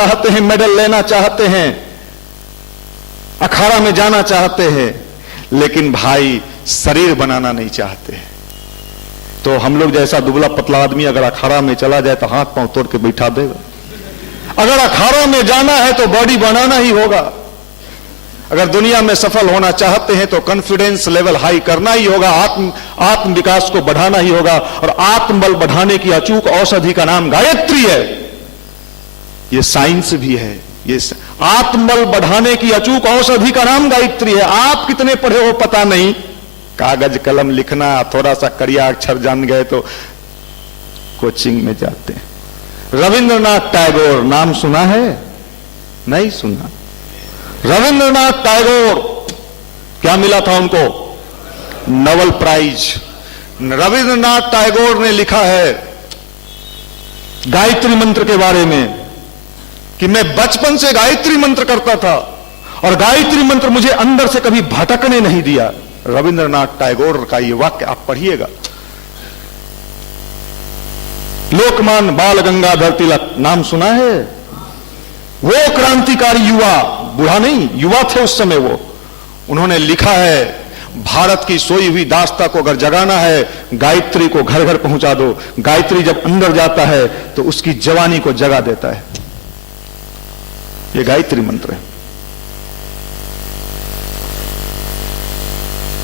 चाहते हैं, मेडल लेना चाहते हैं, अखाड़ा में जाना चाहते हैं, लेकिन भाई शरीर बनाना नहीं चाहते हैं। तो हम लोग जैसा दुबला पतला आदमी अगर अखाड़ा में चला जाए तो हाथ पांव तोड़ के बैठा देगा। अगर अखाड़ा में जाना है तो बॉडी बनाना ही होगा। अगर दुनिया में सफल होना चाहते हैं तो कॉन्फिडेंस लेवल हाई करना ही होगा, आत्म विकास को बढ़ाना ही होगा। और आत्मबल बढ़ाने की अचूक औषधि का नाम गायत्री है। यह साइंस भी है। ये आत्मबल बढ़ाने की अचूक औषधि का नाम गायत्री है। आप कितने पढ़े हो पता नहीं, कागज कलम लिखना, थोड़ा सा कड़िया अक्षर जान गए तो कोचिंग में जाते हैं। रविंद्रनाथ टैगोर नाम सुना है? नहीं सुना। रविंद्रनाथ टैगोर, क्या मिला था उनको? Nobel prize. रविंद्रनाथ टैगोर ने लिखा है गायत्री मंत्र के बारे में कि मैं बचपन से गायत्री मंत्र करता था और गायत्री मंत्र मुझे अंदर से कभी भटकने नहीं दिया। रविंद्रनाथ टैगोर का यह वाक्य आप पढ़िएगा। लोकमान्य बाल गंगाधर तिलक नाम सुना है? वो क्रांतिकारी युवा, बूढ़ा नहीं, युवा थे उस समय वो, उन्होंने लिखा है भारत की सोई हुई दास्ता को अगर जगाना है, गायत्री को घर घर पहुंचा दो। गायत्री जब अंदर जाता है तो उसकी जवानी को जगा देता है। ये गायत्री मंत्र है।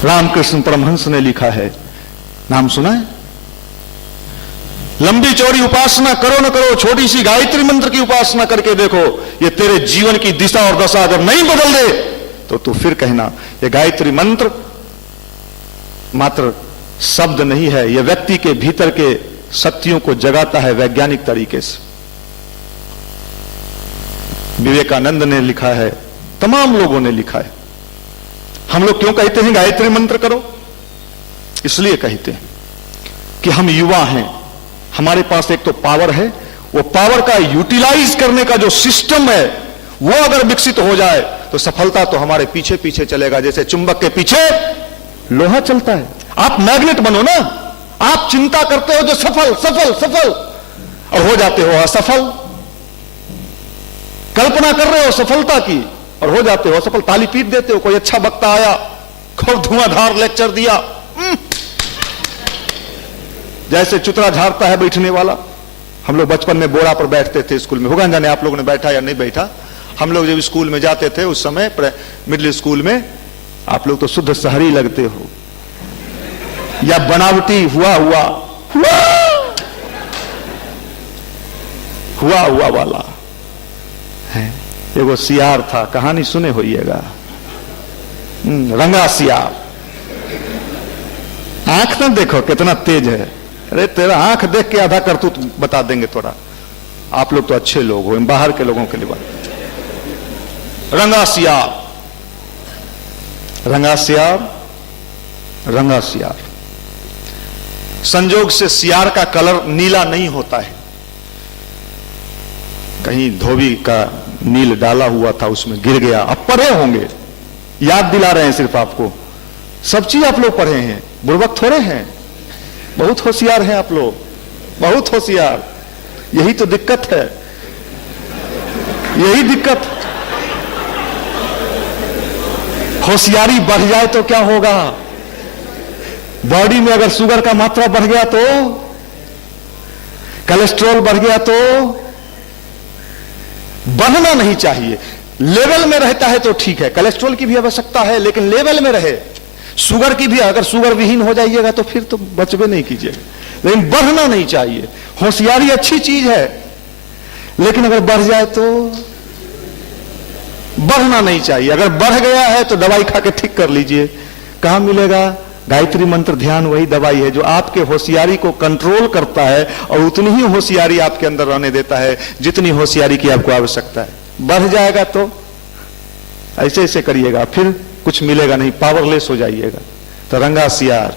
रामकृष्ण परमहंस ने लिखा है, नाम सुना है? लंबी चौड़ी उपासना करो न करो, छोटी सी गायत्री मंत्र की उपासना करके देखो, ये तेरे जीवन की दिशा और दशा अगर नहीं बदल दे तो तू फिर कहना। ये गायत्री मंत्र मात्र शब्द नहीं है, यह व्यक्ति के भीतर के शक्तियों को जगाता है वैज्ञानिक तरीके से। विवेकानंद ने लिखा है, तमाम लोगों ने लिखा है। हम लोग क्यों कहते हैं गायत्री मंत्र करो? इसलिए कहते हैं कि हम युवा हैं, हमारे पास एक तो पावर है, वो पावर का यूटिलाइज करने का जो सिस्टम है वो अगर विकसित हो जाए तो सफलता तो हमारे पीछे पीछे चलेगा। जैसे चुंबक के पीछे लोहा चलता है। आप मैग्नेट बनो ना। आप चिंता करते हो जो सफल सफल सफल और हो जाते हो असफल। कल्पना कर रहे हो सफलता की और हो जाते हो असफल। ताली पीट देते हो, कोई अच्छा वक्ता आया, खूब धुआंधार लेक्चर दिया, जैसे चुतरा झाड़ता है बैठने वाला। हम लोग बचपन में बोरा पर बैठते थे स्कूल में, होगा जाने आप लोगों ने बैठा या नहीं बैठा। हम लोग जब स्कूल में जाते थे उस समय मिडिल स्कूल में, आप लोग तो शुद्ध शहरी लगते हो या बनावटी हुआ वाला है। एगो सियार था, कहानी सुने होइएगा, रंगा सियार। आंख ना देखो कितना तेज है। अरे तेरा आंख देख के आधा करतूत बता देंगे थोड़ा। आप लोग तो अच्छे लोग हो, बाहर के लोगों के लिए बात। रंगा सियार, रंगा सियार, रंगा सियार। संजोग से सियार का कलर नीला नहीं होता है, कहीं धोबी का नील डाला हुआ था, उसमें गिर गया। अब पढ़े होंगे, याद दिला रहे हैं सिर्फ आपको। सब चीज आप लोग पढ़े हैं, बुर्बक थोड़े हैं। बहुत होशियार हैं आप लोग, बहुत होशियार। यही तो दिक्कत है, यही दिक्कत। होशियारी बढ़ जाए तो क्या होगा? बॉडी में अगर शुगर का मात्रा बढ़ गया तो, कोलेस्ट्रॉल बढ़ गया तो, बढ़ना नहीं चाहिए। लेवल में रहता है तो ठीक है, कोलेस्ट्रॉल की भी आवश्यकता है लेकिन लेवल में रहे। शुगर की भी, अगर शुगर विहीन हो जाइएगा तो फिर तो बचबे नहीं कीजिएगा, लेकिन बढ़ना नहीं चाहिए। होशियारी अच्छी चीज है लेकिन अगर बढ़ जाए तो बढ़ना नहीं चाहिए। अगर बढ़ गया है तो दवाई खा के ठीक कर लीजिए। कहां मिलेगा? गायत्री मंत्र ध्यान वही दवाई है जो आपके होशियारी को कंट्रोल करता है और उतनी ही होशियारी आपके अंदर रहने देता है जितनी होशियारी की आपको आवश्यकता है। बढ़ जाएगा तो ऐसे ऐसे करिएगा, फिर कुछ मिलेगा नहीं, पावरलेस हो जाइएगा। तो रंगा सियार,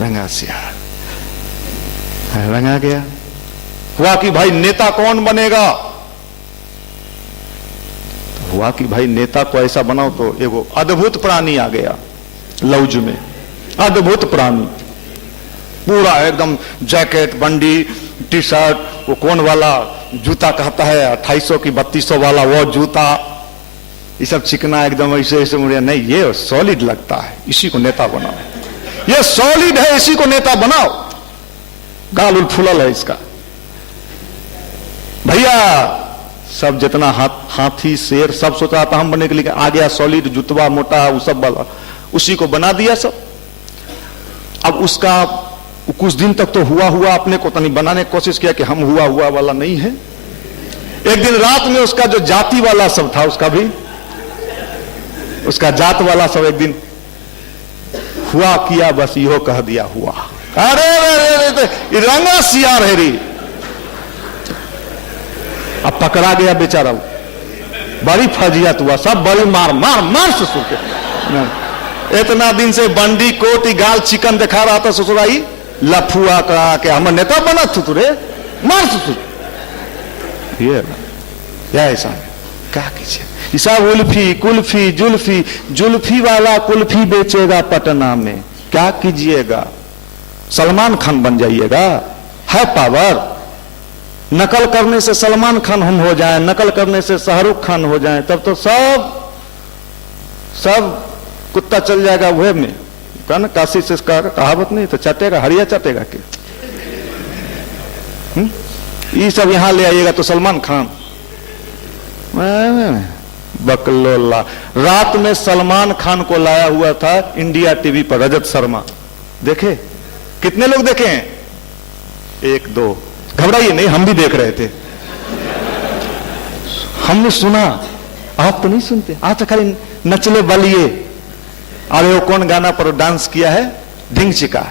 रंगा सियार, रंगा गया। हुआ कि भाई नेता कौन बनेगा? तो हुआ कि भाई नेता को ऐसा बनाओ तो एगो अद्भुत प्राणी आ गया लौज में, अद्भुत प्राणी। पूरा एकदम जैकेट, बंडी, टी शर्ट, वो कौन वाला जूता कहता है 2800 की 3200 वाला वो जूता, ये सब चिकना एकदम ऐसे ऐसे मुड़िया। नहीं, ये सॉलिड लगता है, इसी को नेता बनाओ। ये सॉलिड है, इसी को नेता बनाओ। गाल उल फुलल है इसका भैया। सब जितना हाथी शेर सब सोचा था हम बनने के लिए, आ गया सॉलिड जुतवा मोटा वो सब वाला, उसी को बना दिया सब। अब उसका कुछ दिन तक तो हुआ अपने को तनी बनाने की कोशिश किया कि हम हुआ वाला नहीं है। एक दिन रात में उसका जो जाति वाला सब था, उसका भी उसका जात वाला सब एक दिन हुआ किया, बस यो कह दिया हुआ। अरे रंगा सियार है री। अब पकड़ा गया बेचारा, बड़ी फजियत हुआ, सब बड़ी मार मार मार ससुर के। इतना दिन से बंडी कोटी गाल चिकन दिखा रहा था ससुराई, लफुआ कहा कि हम नेता बना तू रे, मार ससुर। ये ऐसा क्या कीजिए, ईसा उल्फी कुल्फी जुल्फी, जुल्फी वाला कुल्फी बेचेगा पटना में, क्या कीजिएगा? सलमान खान बन जाइएगा, है पावर। नकल करने से सलमान खान हम हो जाएं, नकल करने से शाहरुख खान हो जाएं, तब तो सब कुत्ता चल जाएगा वह में। कहा ना काशी से कहावत नहीं, तो चटेगा हरिया चटेगा के। ये सब यहां ले आइएगा तो सलमान खान बकलोला। रात में सलमान खान को लाया हुआ था इंडिया टीवी पर रजत शर्मा, देखे? कितने लोग देखे हैं? 1 2। घबराइए नहीं, हम भी देख रहे थे, हमने सुना। आप तो नहीं सुनते, आप तो खाली नचले बलिए। अरे वो कौन गाना पर डांस किया है? ढिंग चिका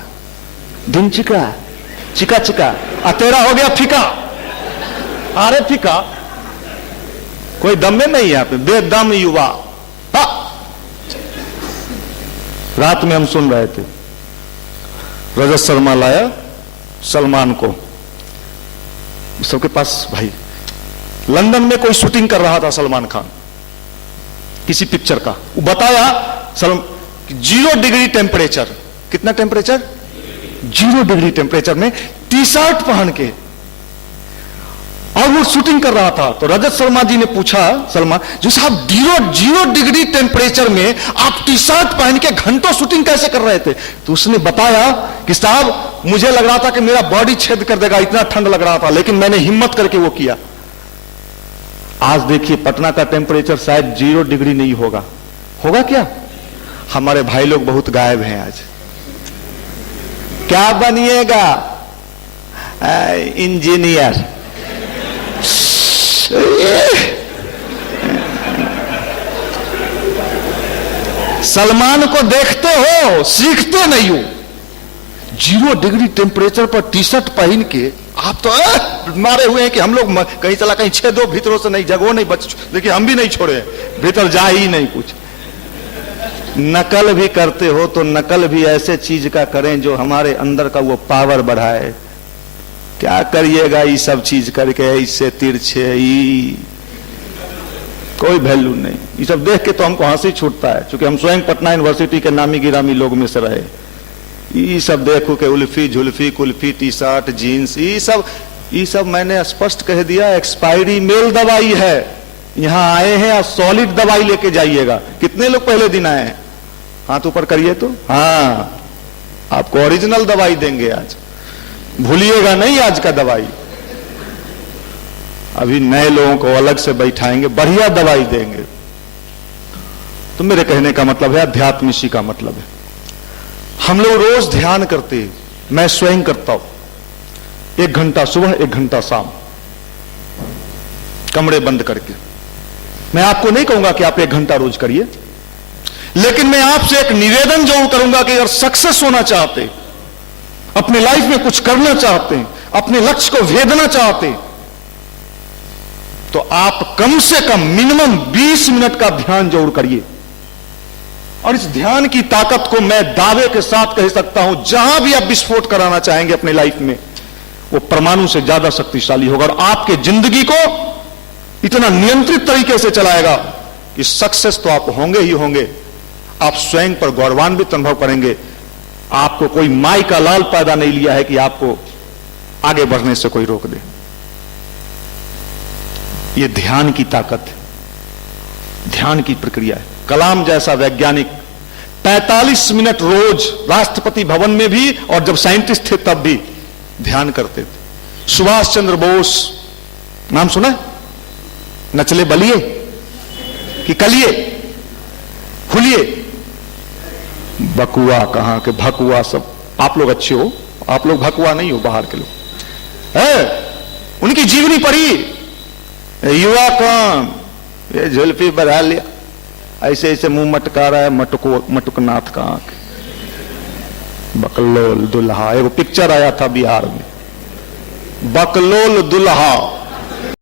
ढिंग चिका चिका चिका, तेरा हो गया फीका। अरे फीका, कोई दम में नहीं है यहाँ पे, बेदम युवा। रात में हम सुन रहे थे, रजत शर्मा लाया सलमान को सबके पास। भाई लंदन में कोई शूटिंग कर रहा था सलमान खान किसी पिक्चर का, वो बताया 0 डिग्री टेम्परेचर, कितना टेम्परेचर? 0 डिग्री टेम्परेचर में टी शर्ट पहन के, और वो शूटिंग कर रहा था। तो रजत शर्मा जी ने पूछा सलमान जो साहब 0 डिग्री टेम्परेचर में आप टी शर्ट पहन के घंटों शूटिंग कैसे कर रहे थे? तो उसने बताया कि साहब मुझे लग रहा था कि मेरा बॉडी छेद कर देगा, इतना ठंड लग रहा था, लेकिन मैंने हिम्मत करके वो किया। आज देखिए पटना का टेम्परेचर शायद 0 डिग्री नहीं होगा। होगा क्या? हमारे भाई लोग बहुत गायब हैं आज। क्या बनिएगा? इंजीनियर। सलमान को देखते हो, सीखते नहीं हो। 0 डिग्री टेम्परेचर पर टी शर्ट पहन के आप तो मारे हुए हैं कि हम लोग कहीं चला कहीं छेदो भीतरों से नहीं, जगह नहीं बच। देखिए हम भी नहीं छोड़े, भीतर जा ही नहीं कुछ। नकल भी करते हो तो नकल भी ऐसे चीज का करें जो हमारे अंदर का वो पावर बढ़ाए। क्या करिएगा ये सब चीज करके, इससे तिरछे कोई वैल्यू नहीं। ये सब देख के तो हमको हंसी छूटता है, क्योंकि हम स्वयं पटना यूनिवर्सिटी के नामी गिरामी लोग में से रहे। ये सब देखो कि उल्फी झुल्फी कुल्फी टी शर्ट जीन्स, ये सब मैंने स्पष्ट कह दिया एक्सपायरी मेल दवाई है। यहां आए हैं और सॉलिड दवाई लेके जाइएगा। कितने लोग पहले दिन आए हैं? हाथ ऊपर करिए तो। हाँ, आपको ओरिजिनल दवाई देंगे आज, भूलिएगा नहीं आज का दवाई। अभी नए लोगों को अलग से बैठाएंगे, बढ़िया दवाई देंगे। तो मेरे कहने का मतलब है अध्यात्म, इसी का मतलब है। हम लोग रोज ध्यान करते हैं, मैं स्वयं करता हूं 1 घंटा सुबह 1 घंटा शाम, कमरे बंद करके। मैं आपको नहीं कहूंगा कि आप 1 घंटा रोज करिए, लेकिन मैं आपसे एक निवेदन जरूर करूंगा कि अगर सक्सेस होना चाहते, अपने लाइफ में कुछ करना चाहते हैं, अपने लक्ष्य को भेदना चाहते हैं, तो आप कम से कम मिनिमम 20 मिनट का ध्यान जरूर करिए। और इस ध्यान की ताकत को मैं दावे के साथ कह सकता हूं, जहां भी आप विस्फोट कराना चाहेंगे अपने लाइफ में, वो परमाणु से ज्यादा शक्तिशाली होगा और आपके जिंदगी को इतना नियंत्रित तरीके से चलाएगा कि सक्सेस तो आप होंगे ही होंगे। आप स्वयं पर गौरवान्वित अनुभव करेंगे आपको कोई माई का लाल पैदा नहीं लिया है कि आपको आगे बढ़ने से कोई रोक दे। ये ध्यान की ताकत है, ध्यान की प्रक्रिया है। कलाम जैसा वैज्ञानिक 45 मिनट रोज राष्ट्रपति भवन में भी और जब साइंटिस्ट थे तब भी ध्यान करते थे। सुभाष चंद्र बोस नाम सुना है? नचले बलिए कि कलिए हुलिए, बकुआ कहां के भकुआ सब। आप लोग अच्छे हो, आप लोग भकुआ नहीं हो, बाहर के लोग है। उनकी जीवनी पढ़ी, युवा कौन ये जुल्फी बढ़ा लिया, ऐसे ऐसे मुंह मटका रहा है, मटुकनाथ का आंख, बकलोल दुल्हा। एक पिक्चर आया था बिहार में, बकलोल दुल्हा।